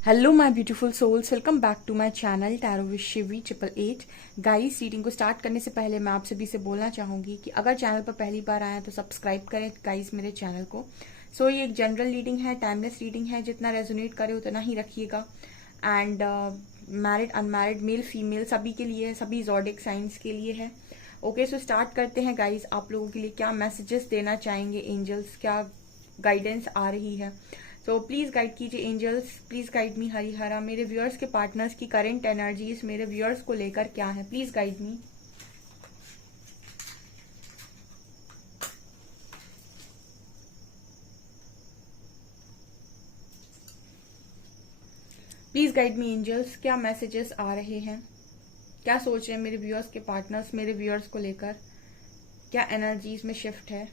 Hello my beautiful souls, welcome back to my channel tarot with Shivi 888। Guys, reading को start करने से पहले मैं आप सभी से बोलना चाहूंगी कि अगर चैनल पर पहली बार आए तो सब्सक्राइब करें गाइस मेरे चैनल को। ये एक जनरल रीडिंग है, टाइमलेस रीडिंग है, जितना रेजोनेट करे उतना ही रखिएगा। And married unmarried male female सभी के लिए है, सभी ज़ोडिक साइंस के लिए है। ओके, सो स्टार्ट करते हैं गाइस। आप लोगों के लिए क्या मैसेजेस देना चाहेंगे एंजल्स, क्या गाइडेंस आ रही है। सो प्लीज गाइड कीजिए angels, please guide me Harihara. मेरे व्यूअर्स के पार्टनर्स की करंट एनर्जीज मेरे व्यूअर्स को लेकर क्या है, please guide me. Please guide me angels, क्या मैसेजेस आ रहे हैं, क्या सोच रहे हैं मेरे व्यूअर्स के पार्टनर्स मेरे व्यूअर्स को लेकर, क्या एनर्जीज में शिफ्ट है।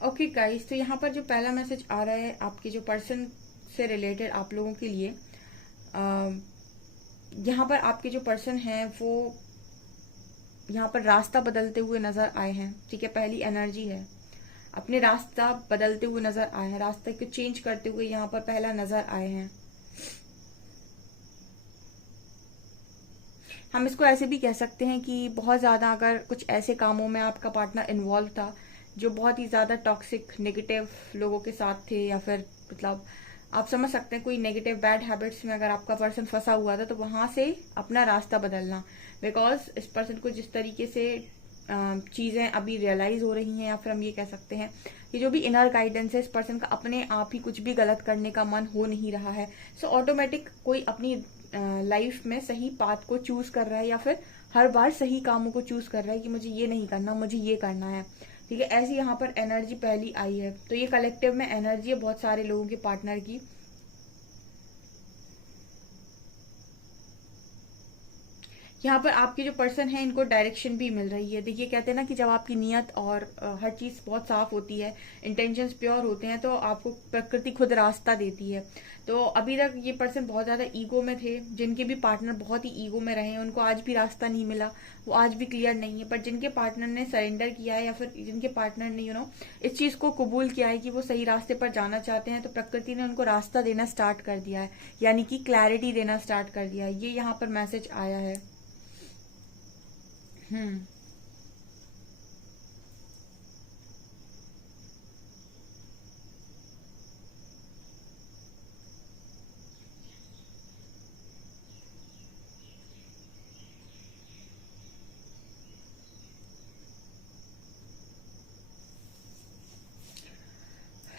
ओके गाइस, तो यहाँ पर जो पहला मैसेज आ रहा है आपके जो पर्सन से रिलेटेड आप लोगों के लिए, यहाँ पर आपके जो पर्सन हैं वो यहाँ पर रास्ता बदलते हुए नजर आए हैं। ठीक है, पहली एनर्जी है, अपने रास्ता बदलते हुए नजर आए हैं, रास्ते को चेंज करते हुए यहाँ पर पहला नजर आए हैं। हम इसको ऐसे भी कह सकते हैं कि बहुत ज्यादा अगर कुछ ऐसे कामों में आपका पार्टनर इन्वॉल्व था जो बहुत ही ज्यादा टॉक्सिक नेगेटिव लोगों के साथ थे, या फिर मतलब आप समझ सकते हैं कोई नेगेटिव बैड हैबिट्स में अगर आपका पर्सन फंसा हुआ था, तो वहां से अपना रास्ता बदलना। बिकॉज इस पर्सन को जिस तरीके से चीजें अभी रियलाइज हो रही हैं, या फिर हम ये कह सकते हैं कि जो भी इनर गाइडेंस है, इस पर्सन का अपने आप ही कुछ भी गलत करने का मन हो नहीं रहा है। ऑटोमेटिक कोई अपनी लाइफ में सही पाथ को चूज कर रहा है, या फिर हर बार सही कामों को चूज कर रहा है कि मुझे ये नहीं करना, मुझे ये करना है। ठीक है, ऐसी यहाँ पर एनर्जी पहली आई है। तो ये कलेक्टिव में एनर्जी है बहुत सारे लोगों के पार्टनर की। यहाँ पर आपके जो पर्सन है इनको डायरेक्शन भी मिल रही है। देखिए, कहते हैं ना कि जब आपकी नियत और हर चीज बहुत साफ होती है, इंटेंशंस प्योर होते हैं, तो आपको प्रकृति खुद रास्ता देती है। तो अभी तक ये पर्सन बहुत ज्यादा ईगो में थे, जिनके भी पार्टनर बहुत ही ईगो में रहे हैं, उनको आज भी रास्ता नहीं मिला, वो आज भी क्लियर नहीं है। पर जिनके पार्टनर ने सरेंडर किया है, या फिर जिनके पार्टनर ने इस चीज को कबूल किया है कि वो सही रास्ते पर जाना चाहते हैं, तो प्रकृति ने उनको रास्ता देना स्टार्ट कर दिया है, यानी कि क्लैरिटी देना स्टार्ट कर दिया है। ये यहाँ पर मैसेज आया है। हम्म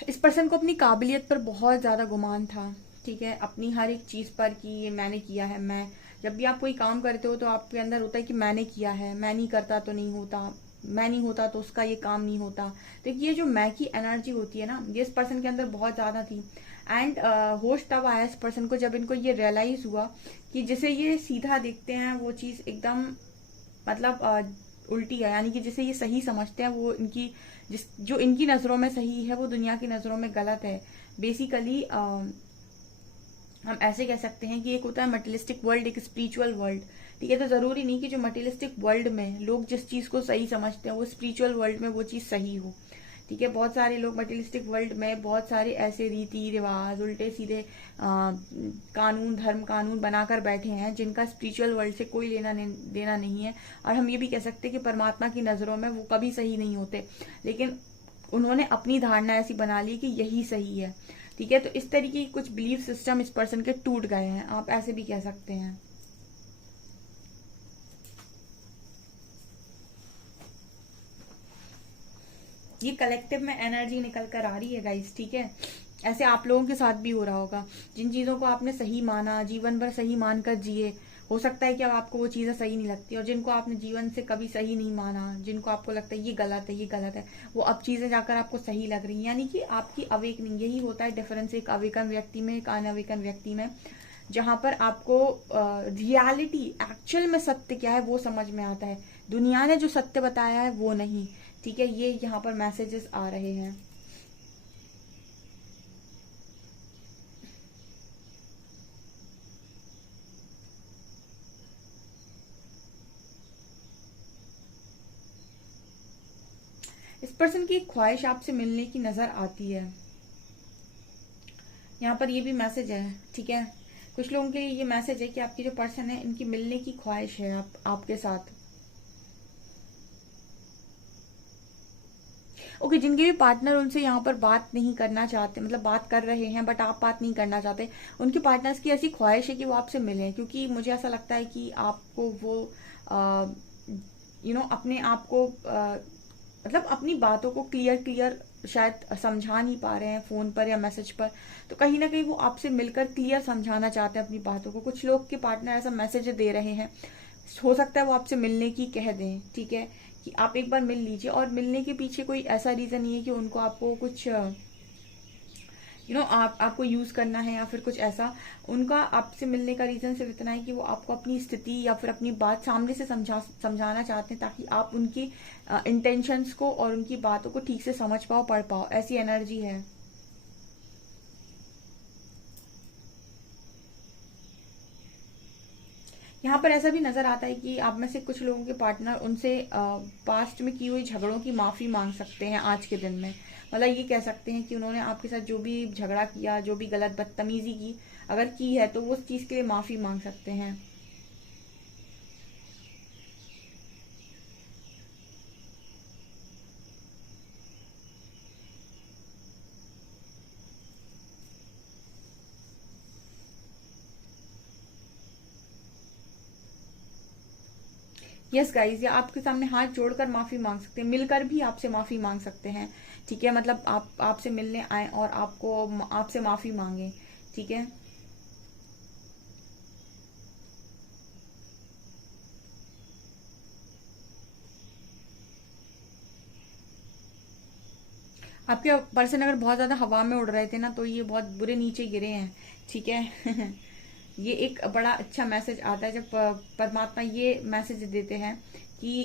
इस पर्सन को अपनी काबिलियत पर बहुत ज्यादा गुमान था। ठीक है, अपनी हर एक चीज पर कि ये मैंने किया है। मैं जब भी आप कोई काम करते हो तो आपके अंदर होता है कि मैंने किया है, मैं नहीं करता तो नहीं होता, मैं नहीं होता तो उसका ये काम नहीं होता। तो ये जो मैं की एनर्जी होती है ना, ये इस पर्सन के अंदर बहुत ज्यादा थी। एंड होश तब आया इस पर्सन को जब इनको ये रियलाइज हुआ कि जिसे ये सीधा देखते हैं वो चीज एकदम मतलब उल्टी है, यानी कि जिसे ये सही समझते हैं वो इनकी जो इनकी नजरों में सही है वो दुनिया की नजरों में गलत है। बेसिकली हम ऐसे कह सकते हैं कि एक होता है मटेरियलिस्टिक वर्ल्ड, एक स्पिरिचुअल वर्ल्ड। ठीक है, तो जरूरी नहीं कि जो मटेरियलिस्टिक वर्ल्ड में लोग जिस चीज को सही समझते हैं वो स्पिरिचुअल वर्ल्ड में वो चीज सही हो। ठीक है, बहुत सारे लोग मटेरियलिस्टिक वर्ल्ड में बहुत सारे ऐसे रीति रिवाज, उल्टे सीधे कानून, धर्म कानून बनाकर बैठे हैं जिनका स्पिरिचुअल वर्ल्ड से कोई देना नहीं है। और हम ये भी कह सकते हैं कि परमात्मा की नजरों में वो कभी सही नहीं होते, लेकिन उन्होंने अपनी धारणा ऐसी बना ली कि यही सही है। ठीक है। तो इस तरीके की कुछ बिलीफ सिस्टम इस पर्सन के टूट गए हैं, आप ऐसे भी कह सकते हैं। ये कलेक्टिव में एनर्जी निकल कर आ रही है गाइस, ठीक है। ऐसे आप लोगों के साथ भी हो रहा होगा। जिन चीजों को आपने सही माना, जीवन भर सही मानकर जिए, हो सकता है कि अब आपको वो चीजें सही नहीं लगती, और जिनको आपने जीवन से कभी सही नहीं माना, जिनको आपको लगता है ये गलत है, ये गलत है, वो अब चीजें जाकर आपको सही लग रही हैं। यानी कि आपकी अवेकनिंग, यही होता है डिफरेंस एक अवेकन व्यक्ति में, एक अनअवेकन व्यक्ति में, जहां पर आपको रियलिटी, एक्चुअल में सत्य क्या है वो समझ में आता है। दुनिया ने जो सत्य बताया है वो नहीं, ठीक है। ये यहाँ पर मैसेजेस आ रहे हैं। इस पर्सन की एक ख्वाहिश आपसे मिलने की नजर आती है। यहाँ पर ये भी मैसेज है, ठीक है। कुछ लोगों के लिए ये मैसेज है कि आपकी जो पर्सन है, इनकी मिलने की ख्वाहिश है आपके साथ। ओके, जिनके भी पार्टनर उनसे यहाँ पर बात नहीं करना चाहते, मतलब बात कर रहे हैं बट आप बात नहीं करना चाहते, उनके पार्टनर्स की ऐसी ख्वाहिश है कि वो आपसे मिलें, क्योंकि मुझे ऐसा लगता है कि आपको वो अपने आप को मतलब अपनी बातों को क्लियर शायद समझा नहीं पा रहे हैं फोन पर या मैसेज पर। तो कहीं ना कहीं वो आपसे मिलकर क्लियर समझाना चाहते हैं अपनी बातों को। कुछ लोग के पार्टनर ऐसा मैसेज दे रहे हैं, हो सकता है वो आपसे मिलने की कह दें, ठीक है, कि आप एक बार मिल लीजिए। और मिलने के पीछे कोई ऐसा रीजन नहीं है कि उनको आपको कुछ आपको यूज करना है या फिर कुछ ऐसा। उनका आपसे मिलने का रीजन सिर्फ इतना है कि वो आपको अपनी स्थिति या फिर अपनी बात सामने से समझाना चाहते हैं, ताकि आप उनकी इंटेंशंस को और उनकी बातों को ठीक से समझ पाओ, पढ़ पाओ। ऐसी एनर्जी है। यहाँ पर ऐसा भी नजर आता है कि आप में से कुछ लोगों के पार्टनर उनसे पास्ट में की हुई झगड़ों की माफी मांग सकते हैं आज के दिन में। मतलब ये कह सकते हैं कि उन्होंने आपके साथ जो भी झगड़ा किया, जो भी गलत बदतमीजी की अगर की है, तो वो उस चीज के लिए माफी मांग सकते हैं। यस गाइज, या आपके सामने हाथ जोड़कर माफी मांग सकते हैं, मिलकर भी आपसे माफी मांग सकते हैं, ठीक है। मतलब आप आपसे मिलने आए और आपसे माफी मांगे, ठीक है। आपके पर्सन अगर बहुत ज्यादा हवा में उड़ रहे थे ना, तो ये बहुत बुरे नीचे गिरे हैं, ठीक है। ये एक बड़ा अच्छा मैसेज आता है जब परमात्मा ये मैसेज देते हैं कि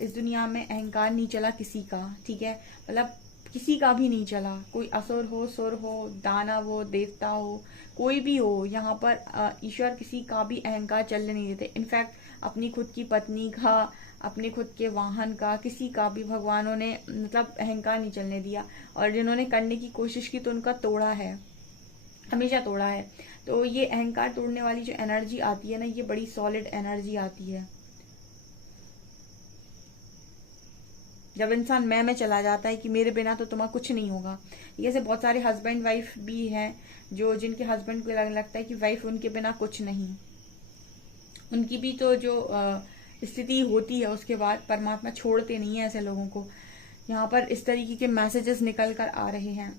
इस दुनिया में अहंकार नहीं चला किसी का, ठीक है। मतलब किसी का भी नहीं चला, कोई असुर हो, सुर हो, दानव हो, देवता हो, कोई भी हो, यहाँ पर ईश्वर किसी का भी अहंकार चलने नहीं देते। इनफैक्ट अपनी खुद की पत्नी का, अपने खुद के वाहन का, किसी का भी भगवानों ने मतलब अहंकार नहीं चलने दिया। और जिन्होंने करने की कोशिश की तो उनका तोड़ा है, हमेशा तोड़ा है। तो ये अहंकार तोड़ने वाली जो एनर्जी आती है ना, ये बड़ी सॉलिड एनर्जी आती है। जब इंसान मैं में चला जाता है कि मेरे बिना तो तुम्हारा कुछ नहीं होगा। जैसे बहुत सारे हस्बैंड वाइफ भी हैं जो जिनके हस्बैंड को लगता है कि वाइफ उनके बिना कुछ नहीं। उनकी भी तो जो स्थिति होती है, उसके बाद परमात्मा छोड़ते नहीं है ऐसे लोगों को। यहाँ पर इस तरीके के मैसेजेस निकल कर आ रहे हैं।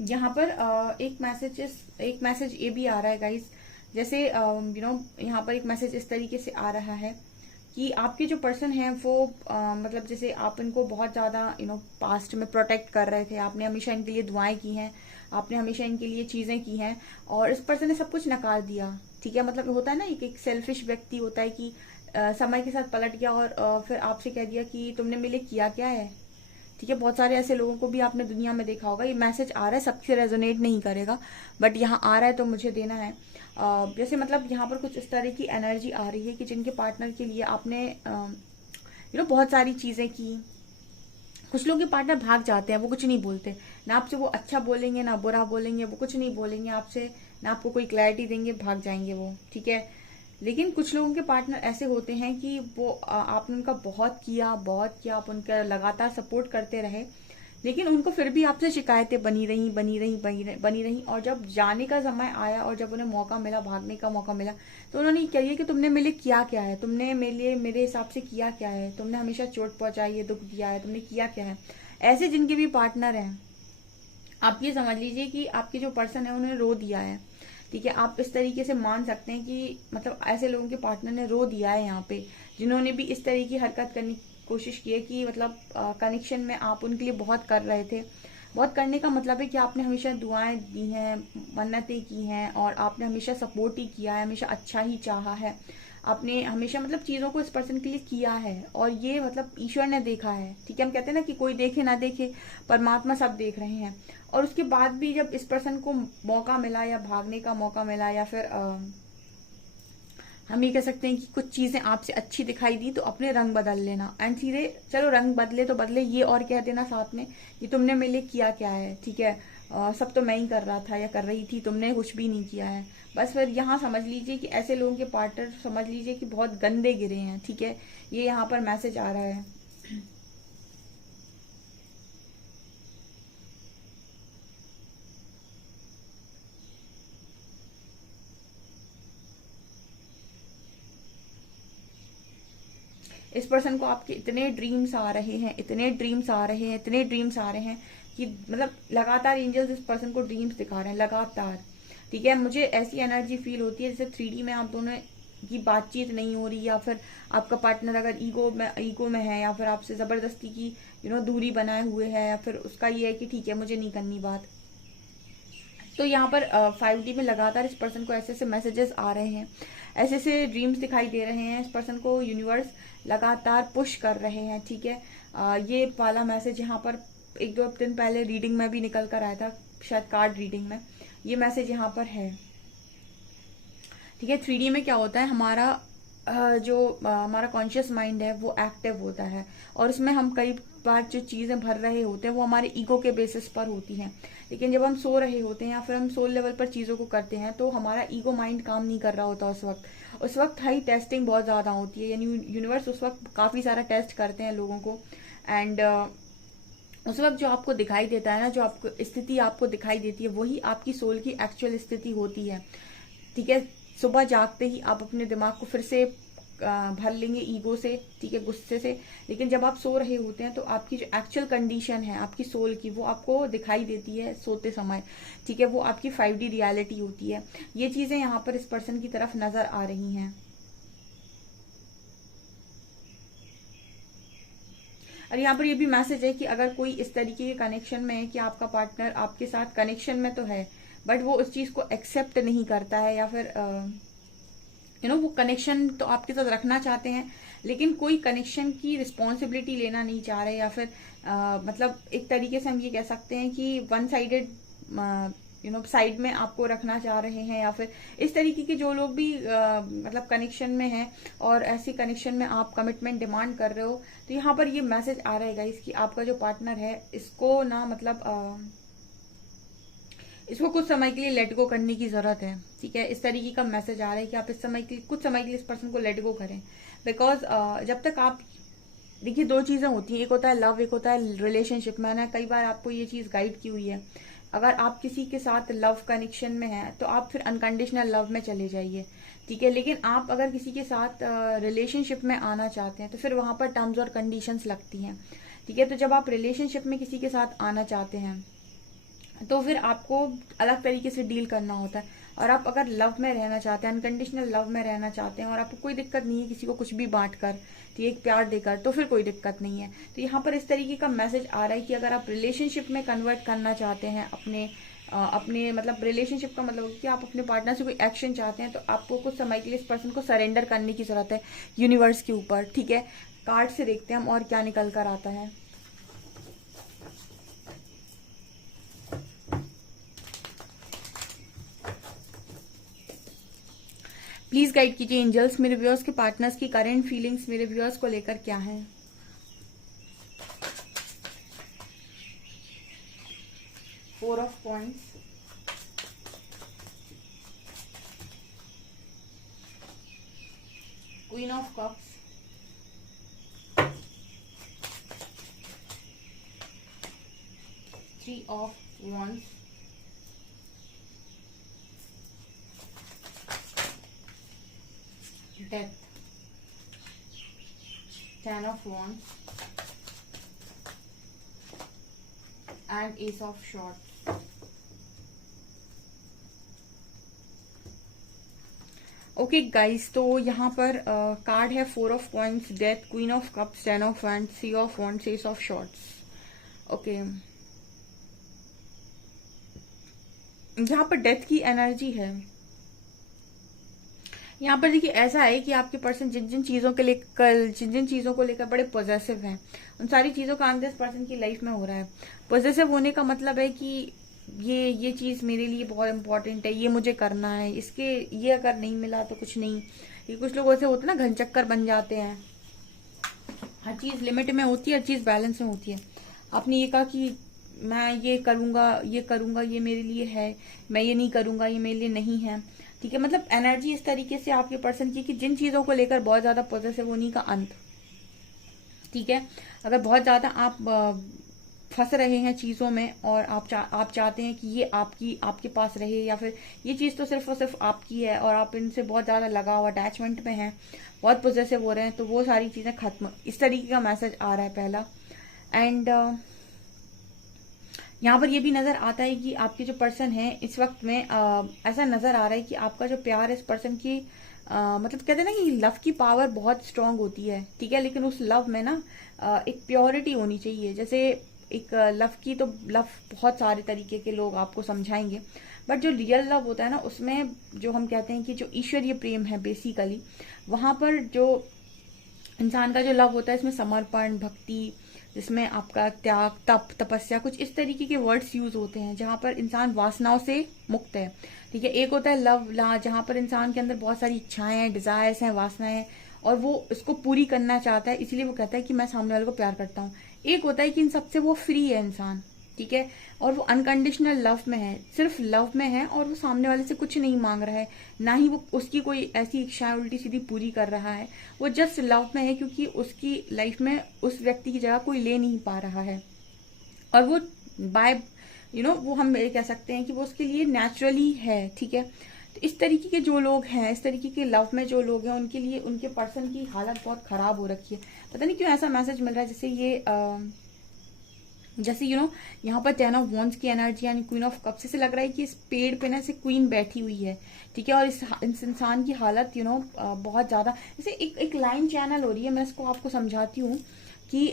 यहाँ पर एक मैसेज ये भी आ रहा है गाइस। जैसे यहाँ पर एक मैसेज इस तरीके से आ रहा है कि आपके जो पर्सन है वो मतलब जैसे आप इनको बहुत ज्यादा पास्ट में प्रोटेक्ट कर रहे थे, आपने हमेशा इनके लिए दुआएं की हैं, आपने हमेशा इनके लिए चीजें की हैं, और इस पर्सन ने सब कुछ नकार दिया, ठीक है। मतलब होता है ना, एक सेल्फिश व्यक्ति होता है कि समय के साथ पलट गया और फिर आपसे कह दिया कि तुमने मेरे लिए किया क्या है, ठीक है। बहुत सारे ऐसे लोगों को भी आपने दुनिया में देखा होगा। ये मैसेज आ रहा है, सबसे रेजोनेट नहीं करेगा, बट यहाँ आ रहा है तो मुझे देना है। जैसे मतलब यहाँ पर कुछ इस तरह की एनर्जी आ रही है कि जिनके पार्टनर के लिए आपने बहुत सारी चीजें की। कुछ लोग के पार्टनर भाग जाते हैं, वो कुछ नहीं बोलते ना आपसे, वो अच्छा बोलेंगे ना बुरा बोलेंगे, वो कुछ नहीं बोलेंगे आपसे, ना आपको कोई क्लैरिटी देंगे, भाग जाएंगे वो, ठीक है। लेकिन कुछ लोगों के पार्टनर ऐसे होते हैं कि वो आपने उनका बहुत किया, आप उनका लगातार सपोर्ट करते रहे, लेकिन उनको फिर भी आपसे शिकायतें बनी रही, और जब जाने का समय आया और जब उन्हें मौका मिला, भागने का मौका मिला, तो उन्होंने कह दिया कि तुमने मेरे लिए किया क्या है, तुमने मेरे लिए मेरे हिसाब से किया क्या है, तुमने हमेशा चोट पहुंचाई है, दुख दिया है, तुमने किया क्या है। ऐसे जिनके भी पार्टनर हैं, आप ये समझ लीजिए कि आपके जो पर्सन है उन्होंने रो दिया है, ठीक है। आप इस तरीके से मान सकते हैं कि मतलब ऐसे लोगों के पार्टनर ने रो दिया है यहाँ पे, जिन्होंने भी इस तरह की हरकत करने की कोशिश की है कि मतलब कनेक्शन में आप उनके लिए बहुत कर रहे थे। बहुत करने का मतलब है कि आपने हमेशा दुआएं दी हैं, मन्नतें की हैं, और आपने हमेशा सपोर्ट ही किया है, हमेशा अच्छा ही चाहा है, आपने हमेशा मतलब चीजों को इस पर्सन के लिए किया है, और ये मतलब ईश्वर ने देखा है, ठीक है। हम कहते हैं ना कि कोई देखे ना देखे, परमात्मा सब देख रहे हैं। और उसके बाद भी जब इस पर्सन को मौका मिला, या भागने का मौका मिला, या फिर हम ये कह सकते हैं कि कुछ चीजें आपसे अच्छी दिखाई दी, तो अपने रंग बदल लेना, एंड सीधे चलो रंग बदले तो बदले, ये और कह देना साथ में कि तुमने मेरे लिए किया क्या है, ठीक है। सब तो मैं ही कर रहा था या कर रही थी, तुमने कुछ भी नहीं किया है। बस फिर यहाँ समझ लीजिए कि ऐसे लोगों के पार्टनर समझ लीजिए कि बहुत गंदे गिरे हैं, ठीक है। ये यहाँ पर मैसेज आ रहा है। इस पर्सन को आपके इतने ड्रीम्स आ रहे हैं, इतने ड्रीम्स आ रहे हैं कि मतलब लगातार एंजल्स इस पर्सन को ड्रीम्स दिखा रहे हैं लगातार, ठीक है। मुझे ऐसी एनर्जी फील होती है जैसे 3D में आप दोनों की बातचीत नहीं हो रही, या फिर आपका पार्टनर अगर ईगो में है, या फिर आपसे जबरदस्ती की दूरी बनाए हुए है, या फिर उसका ये है कि ठीक है मुझे नहीं करनी बात। तो यहाँ पर 5D में लगातार इस पर्सन को ऐसे ऐसे मैसेजेस आ रहे हैं, ऐसे ऐसे ड्रीम्स दिखाई दे रहे हैं, इस पर्सन को यूनिवर्स लगातार पुश कर रहे हैं, ठीक है। ये वाला मैसेज यहाँ पर 1-2 दिन पहले रीडिंग में भी निकल कर आया था, शायद कार्ड रीडिंग में ये मैसेज यहाँ पर है, ठीक है। 3D में क्या होता है, हमारा जो हमारा कॉन्शियस माइंड है वो एक्टिव होता है, और उसमें हम कई बार जो चीजें भर रहे होते हैं वो हमारे ईगो के बेसिस पर होती हैं। लेकिन जब हम सो रहे होते हैं या फिर हम सोल लेवल पर चीजों को करते हैं, तो हमारा ईगो माइंड काम नहीं कर रहा होता उस वक्त हाई टेस्टिंग बहुत ज्यादा होती है, यानी यूनिवर्स उस वक्त काफी सारा टेस्ट करते हैं लोगों को। एंड उस वक्त जो आपको दिखाई देता है ना, जो आपको स्थिति आपको दिखाई देती है, वही आपकी सोल की एक्चुअल स्थिति होती है, ठीक है। सुबह जागते ही आप अपने दिमाग को फिर से भर लेंगे ईगो से, ठीक है, गुस्से से। लेकिन जब आप सो रहे होते हैं तो आपकी जो एक्चुअल कंडीशन है आपकी सोल की, वो आपको दिखाई देती है सोते समय, ठीक है। वो आपकी 5D रियलिटी होती है। ये चीजें यहाँ पर इस पर्सन की तरफ नजर आ रही हैं। और यहाँ पर ये भी मैसेज है कि अगर कोई इस तरीके के कनेक्शन में है कि आपका पार्टनर आपके साथ कनेक्शन में तो है, बट वो उस चीज को एक्सेप्ट नहीं करता है, या फिर वो कनेक्शन तो आपके साथ रखना चाहते हैं, लेकिन कोई कनेक्शन की रिस्पॉन्सिबिलिटी लेना नहीं चाह रहे, या फिर मतलब एक तरीके से हम ये कह सकते हैं कि वन साइडेड साइड में आपको रखना चाह रहे हैं, या फिर इस तरीके के जो लोग भी मतलब कनेक्शन में हैं, और ऐसी कनेक्शन में आप कमिटमेंट डिमांड कर रहे हो, तो यहाँ पर ये मैसेज आ रहा है गाइस कि आपका जो पार्टनर है इसको ना मतलब इसको कुछ समय के लिए लेट गो करने की जरूरत है, ठीक है। इस तरीके का मैसेज आ रहा है कि आप इस समय के लिए कुछ समय के लिए इस पर्सन को लेट गो करें, बिकॉज जब तक आप देखिए, दो चीजें होती हैं, एक होता है लव, एक होता है रिलेशनशिप। मैंने कई बार आपको ये चीज गाइड की हुई है। अगर आप किसी के साथ लव कनेक्शन में हैं तो आप फिर अनकंडीशनल लव में चले जाइए, ठीक है। लेकिन आप अगर किसी के साथ रिलेशनशिप में आना चाहते हैं तो फिर वहां पर टर्म्स और कंडीशंस लगती हैं, ठीक है। तो जब आप रिलेशनशिप में किसी के साथ आना चाहते हैं तो फिर आपको अलग तरीके से डील करना होता है। और आप अगर लव में रहना चाहते हैं, अनकंडीशनल लव में रहना चाहते हैं, और आपको कोई दिक्कत नहीं है किसी को कुछ भी बांट कर, ठीक है, प्यार देकर, तो फिर कोई दिक्कत नहीं है। तो यहाँ पर इस तरीके का मैसेज आ रहा है कि अगर आप रिलेशनशिप में कन्वर्ट करना चाहते हैं अपने मतलब रिलेशनशिप का मतलब कि आप अपने पार्टनर से कोई एक्शन चाहते हैं, तो आपको कुछ समय के लिए इस पर्सन को सरेंडर करने की जरूरत है यूनिवर्स के ऊपर, ठीक है। कार्ड से देखते हैं हम और क्या निकल कर आता है। प्लीज गाइड कीजिए एंजल्स, मेरे व्यूअर्स के पार्टनर्स की करंट फीलिंग्स मेरे व्यूअर्स को लेकर क्या है। 4 of Coins, Queen of Cups, Three of Wands, Death, 10 of Wands, and Ace of Swords. Okay guys, तो यहाँ पर कार्ड है 4 of coins, death, queen of cups, 10 of wands, 3 of wands, S of shorts. Okay, यहाँ पर death की energy है। यहाँ पर देखिए ऐसा है कि आपके पर्सन जिन जिन चीजों को लेकर बड़े पॉजिटिव हैं, उन सारी चीजों का आनंद इस पर्सन की लाइफ में हो रहा है। पॉजिटिव होने का मतलब है कि ये चीज मेरे लिए बहुत इंपॉर्टेंट है, ये मुझे करना है, ये अगर नहीं मिला तो कुछ नहीं। ये कुछ लोग ऐसे होते हैं ना, घनचक्कर बन जाते हैं। हर चीज लिमिट में होती है, हर चीज बैलेंस में होती है। आपने ये कहा कि मैं ये करूंगा, ये मेरे लिए है, मैं ये नहीं करूंगा, ये मेरे लिए नहीं है। ठीक है, मतलब एनर्जी इस तरीके से आपके पर्सन की कि जिन चीजों को लेकर बहुत ज्यादा पॉजिटिव होने का अंत। ठीक है, अगर बहुत ज्यादा आप फंस रहे हैं चीजों में और आप चाहते हैं कि ये आपके पास रहे, या फिर ये चीज तो सिर्फ और सिर्फ आपकी है और आप इनसे बहुत ज्यादा लगाव अटैचमेंट में हैं, बहुत पॉजिटिव हो रहे हैं, तो वो सारी चीजें खत्म, इस तरीके का मैसेज आ रहा है पहला। एंड यहाँ पर ये भी नजर आता है कि आपके जो पर्सन है इस वक्त में ऐसा नजर आ रहा है कि आपका जो प्यार इस पर्सन की मतलब कहते हैं ना कि लव की पावर बहुत स्ट्रांग होती है। ठीक है, लेकिन उस लव में ना एक प्योरिटी होनी चाहिए। जैसे एक लव बहुत सारे तरीके के लोग आपको समझाएंगे, बट जो रियल लव होता है ना, उसमें जो हम कहते हैं कि जो ईश्वरीय प्रेम है बेसिकली, वहां पर जो इंसान का जो लव होता है इसमें समर्पण, भक्ति, जिसमें आपका त्याग, तपस्या, कुछ इस तरीके के वर्ड्स यूज होते हैं जहां पर इंसान वासनाओं से मुक्त है। ठीक है, एक होता है लव जहां पर इंसान के अंदर बहुत सारी इच्छाएं हैं, डिजायर्स हैं, वासनाएं हैं, और वो इसको पूरी करना चाहता है, इसलिए वो कहता है कि मैं सामने वाले को प्यार करता हूँ। एक होता है कि इन सबसे वो फ्री है इंसान, ठीक है, और वो अनकंडीशनल लव में है, सिर्फ लव में है, और वो सामने वाले से कुछ नहीं मांग रहा है, ना ही वो उसकी कोई ऐसी इच्छाएं उल्टी सीधी पूरी कर रहा है। वो जस्ट लव में है क्योंकि उसकी लाइफ में उस व्यक्ति की जगह कोई ले नहीं पा रहा है, और वो बाय वो हम कह सकते हैं कि वो उसके लिए नेचुरली है। ठीक है, तो इस तरीके के जो लोग हैं, इस तरीके के लव में जो लोग हैं, उनके लिए उनके पर्सन की हालत बहुत खराब हो रखी है। पता नहीं क्यों ऐसा मैसेज मिल रहा है, जैसे ये जैसे यहाँ पर 10 ऑफ वॉन्ड्स की एनर्जी यानी क्वीन ऑफ कप्स से लग रहा है कि इस पेड़ पे ना ऐसे क्वीन बैठी हुई है। ठीक है, और इस इंसान की हालत बहुत ज्यादा, जैसे एक लाइन चैनल हो रही है। मैं इसको आपको समझाती हूँ कि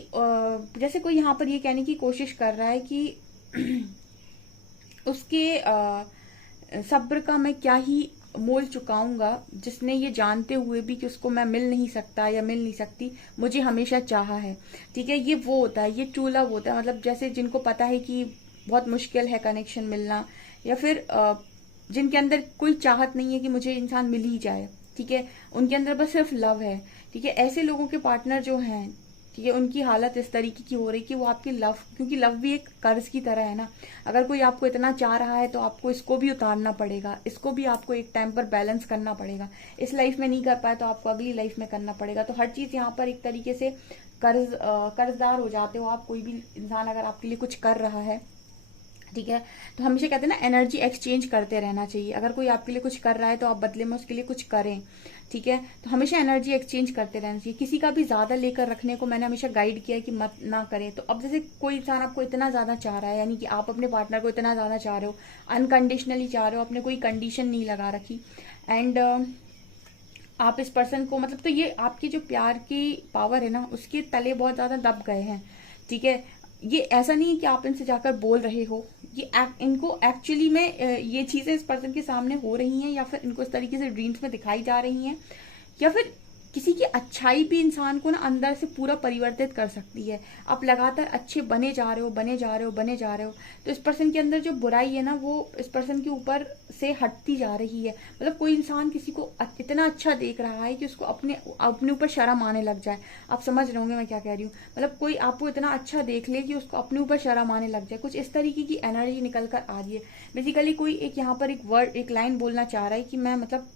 जैसे कोई यहाँ पर ये कहने की कोशिश कर रहा है कि उसके सब्र का मैं क्या ही मोल चुकाऊंगा, जिसने ये जानते हुए भी कि उसको मैं मिल नहीं सकता या मिल नहीं सकती, मुझे हमेशा चाहा है। ठीक है, ये वो होता है, ये ट्रू लव होता है। मतलब जैसे जिनको पता है कि बहुत मुश्किल है कनेक्शन मिलना, या फिर जिनके अंदर कोई चाहत नहीं है कि मुझे इंसान मिल ही जाए। ठीक है, उनके अंदर बस सिर्फ लव है। ठीक है, ऐसे लोगों के पार्टनर जो हैं, ठीक है, उनकी हालत इस तरीके की हो रही कि वो आपकी लव, क्योंकि लव भी एक कर्ज की तरह है ना। अगर कोई आपको इतना चाह रहा है तो आपको इसको भी उतारना पड़ेगा, इसको भी आपको एक टाइम पर बैलेंस करना पड़ेगा। इस लाइफ में नहीं कर पाए तो आपको अगली लाइफ में करना पड़ेगा। तो हर चीज यहाँ पर एक तरीके से कर्जदार हो जाते हो आप। कोई भी इंसान अगर आपके लिए कुछ कर रहा है, ठीक है, तो हमेशा कहते हैं ना एनर्जी एक्सचेंज करते रहना चाहिए। अगर कोई आपके लिए कुछ कर रहा है तो आप बदले में उसके लिए कुछ करें। ठीक है, तो हमेशा एनर्जी एक्सचेंज करते रहना चाहिए। किसी का भी ज्यादा लेकर रखने को मैंने हमेशा गाइड किया है कि मत ना करें। तो अब जैसे कोई इंसान आपको इतना ज्यादा चाह रहा है, यानी कि आप अपने पार्टनर को इतना ज्यादा चाह रहे हो, अनकंडीशनली चाह रहे हो, आपने कोई कंडीशन नहीं लगा रखी, एंड आप इस पर्सन को, मतलब तो ये आपकी जो प्यार की पावर है ना, उसके तले बहुत ज्यादा दब गए हैं। ठीक है, ये ऐसा नहीं है कि आप इनसे जाकर बोल रहे हो, ये इनको एक्चुअली में ये चीजें इस पर्सन के सामने हो रही हैं, या फिर इनको इस तरीके से ड्रीम्स में दिखाई जा रही हैं, या फिर किसी की अच्छाई भी इंसान को ना अंदर से पूरा परिवर्तित कर सकती है। आप लगातार अच्छे बने जा रहे हो, बने जा रहे हो, बने जा रहे हो, तो इस पर्सन के अंदर जो बुराई है ना वो इस पर्सन के ऊपर से हटती जा रही है। मतलब कोई इंसान किसी को इतना अच्छा देख रहा है कि उसको अपने अपने ऊपर शर्म आने लग जाए। आप समझ रहे होंगे मैं क्या कह रही हूँ। मतलब कोई आपको इतना अच्छा देख ले कि उसको अपने ऊपर शर्म आने लग जाए। कुछ इस तरीके की एनर्जी निकल कर आ रही है। बेसिकली कोई एक यहाँ पर एक वर्ड, एक लाइन बोलना चाह रहा है कि मैं मतलब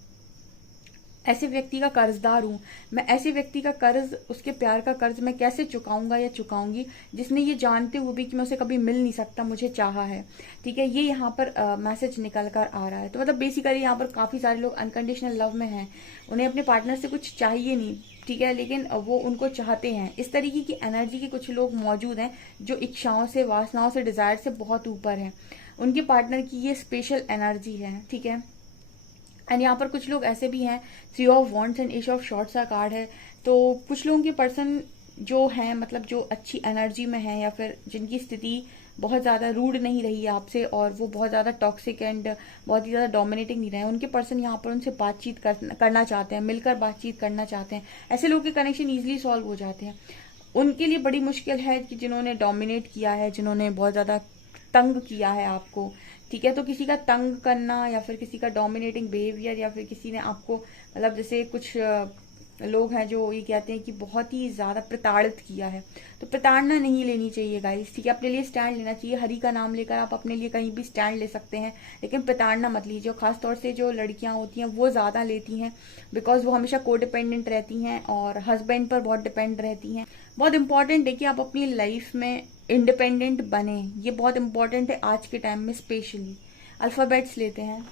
ऐसे व्यक्ति का कर्जदार हूं। मैं ऐसे व्यक्ति का कर्ज, उसके प्यार का कर्ज मैं कैसे चुकाऊंगा या चुकाऊंगी जिसने ये जानते हुए भी कि मैं उसे कभी मिल नहीं सकता मुझे चाहा है। ठीक है, ये यहाँ पर मैसेज निकल कर आ रहा है। तो मतलब बेसिकली यहाँ पर काफी सारे लोग अनकंडीशनल लव में हैं, उन्हें अपने पार्टनर से कुछ चाहिए नहीं, ठीक है, लेकिन वो उनको चाहते हैं। इस तरीके की एनर्जी के कुछ लोग मौजूद हैं जो इच्छाओं से, वासनाओं से, डिजायर से बहुत ऊपर हैं। उनके पार्टनर की ये स्पेशल एनर्जी है। ठीक है, एंड यहाँ पर कुछ लोग ऐसे भी हैं, 3 of wands and S of shorts का कार्ड है। तो कुछ लोगों के पर्सन जो हैं, मतलब जो अच्छी एनर्जी में है या फिर जिनकी स्थिति बहुत ज्यादा रूड नहीं रही है आपसे और वो बहुत ज्यादा टॉक्सिक एंड बहुत ही ज्यादा डोमिनेटिंग नहीं रहे, उनके पर्सन यहाँ पर उनसे बातचीत करना चाहते हैं, मिलकर बातचीत करना चाहते हैं। ऐसे लोगों के कनेक्शन इजिली सॉल्व हो जाते हैं। उनके लिए बड़ी मुश्किल है कि जिन्होंने डोमिनेट किया है, जिन्होंने बहुत ज्यादा तंग किया है आपको। ठीक है, तो किसी का तंग करना या फिर किसी का डोमिनेटिंग बिहेवियर या फिर किसी ने आपको, मतलब जैसे कुछ लोग हैं जो ये कहते हैं कि बहुत ही ज्यादा प्रताड़ित किया है, तो प्रताड़ना नहीं लेनी चाहिए गाइस। ठीक है, अपने लिए स्टैंड लेना चाहिए। हरि का नाम लेकर आप अपने लिए कहीं भी स्टैंड ले सकते हैं, लेकिन प्रताड़ना मत लीजिए। खासतौर से जो लड़कियां होती हैं वो ज्यादा लेती हैं, बिकॉज वो हमेशा को डिपेंडेंट रहती हैं और हस्बैंड पर बहुत डिपेंड रहती हैं। बहुत इंपॉर्टेंट है कि आप अपनी लाइफ में इंडिपेंडेंट बने, ये बहुत इंपॉर्टेंट है आज के टाइम में स्पेशली। अल्फाबेट्स लेते हैं।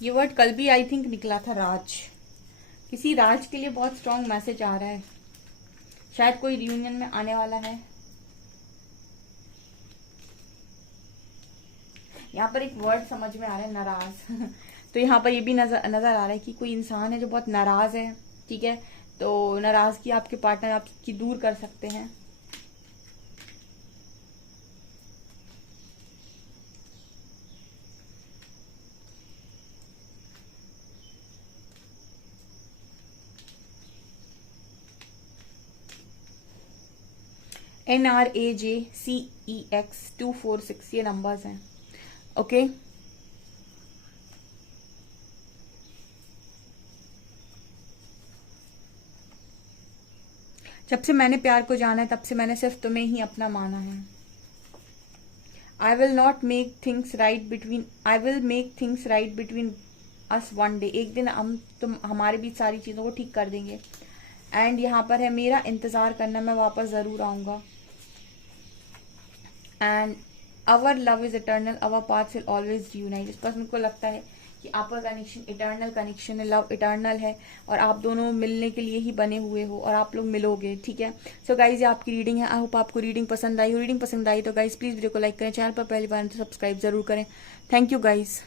ये वर्ड कल भी आई थिंक निकला था, राज। किसी राज के लिए बहुत स्ट्रांग मैसेज आ रहा है, शायद कोई रियूनियन में आने वाला है। यहाँ पर एक वर्ड समझ में आ रहा है, नाराज। तो यहाँ पर ये भी नजर आ रहा है कि कोई इंसान है जो बहुत नाराज है। ठीक है, तो नाराजगी आपके पार्टनर आपकी दूर कर सकते हैं। NRAJCEX246 ये नंबर्स हैं। ओके, जब से मैंने प्यार को जाना है तब से मैंने सिर्फ तुम्हें ही अपना माना है। I will not make things right between, I will make things right between us one day. एक दिन तुम हमारे बीच सारी चीजों को ठीक कर देंगे। एंड यहाँ पर है, मेरा इंतजार करना, मैं वापस जरूर आऊंगा। And our love is eternal, our paths will always unite. इस पर्सन को लगता है कि आपका कनेक्शन इटर्नल कनेक्शन है, लव इटर्नल है और आप दोनों मिलने के लिए ही बने हुए हो और आप लोग मिलोगे। ठीक है, सो गाइज ये आपकी रीडिंग है। आई होप आपको रीडिंग पसंद आई हो। रीडिंग पसंद आई तो गाइज प्लीज वीडियो को लाइक करें, चैनल पर पहली बार तो सब्सक्राइब जरूर करें। Thank you guys.